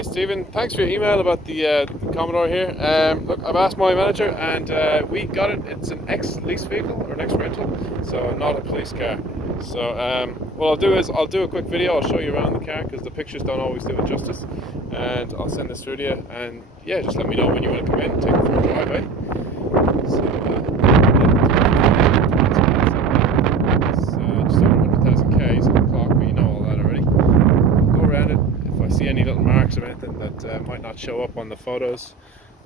Hey Stephen, thanks for your email about the Commodore here. Look, I've asked my manager and we got it. It's an ex-lease vehicle or an ex-rental, so not a police car. So what I'll do is I'll do a quick video. I'll show you around the car because the pictures don't always do it justice, and I'll send this through to you. And yeah, just let me know when you want to come in and take it for a drive. So it's just over 100,000 Ks on the clock, but you know all that already. Go around it. If I see any little marks or anything that might not show up on the photos,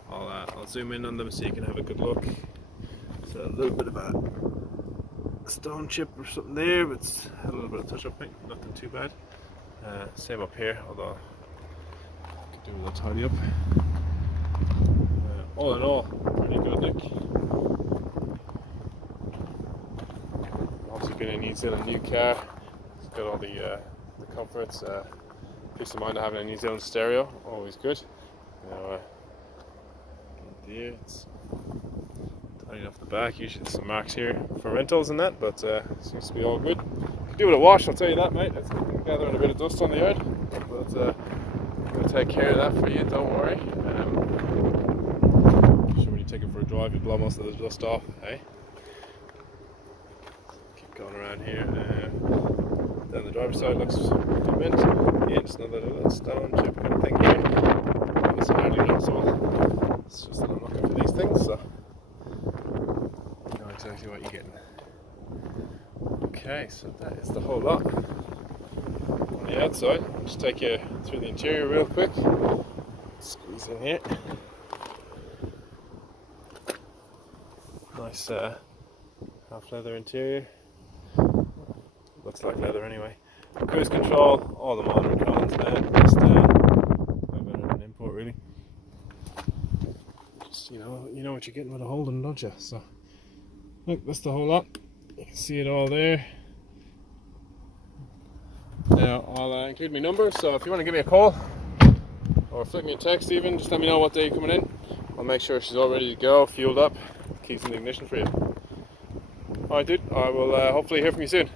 I'll zoom in on them so you can have a good look. So a little bit of a stone chip or something there, but it's a little bit of touch-up paint, nothing too bad. Same up here, although I could do a little tidy up. All in all, pretty good, Nick. Obviously been in New Zealand, new car. It's got all the comforts. Peace of mind of having a New Zealand stereo, always good. Now, it's tidying off the back. Usually there's some marks here for rentals and that, but seems to be all good. Could do with a wash, I'll tell you that, mate. It's gathering a bit of dust on the yard, but we'll take care of that for you. Don't worry. Sure, when you take it for a drive, you blow most of the dust off, eh? Keep going around here. Down the driver's side looks mint. Yeah, just another little stone chip kind of thing here. It's hardly noticeable. It's just that I'm looking for these things, so you know exactly what you're getting. Okay, so that is the whole lot on the outside. I'll just take you through the interior real quick. Squeeze in here. Nice half leather interior. Looks like leather anyway. Cruise control, all the modern cones, man. Just way better than import, really. Just you know what you're getting with a Holden, don't you? So look, that's the whole lot. You can see it all there. Now I'll include my number, so if you want to give me a call or flick me a text, even just let me know what day you're coming in. I'll make sure she's all ready to go, fueled up, keys in the ignition for you. Alright, dude. I will hopefully hear from you soon.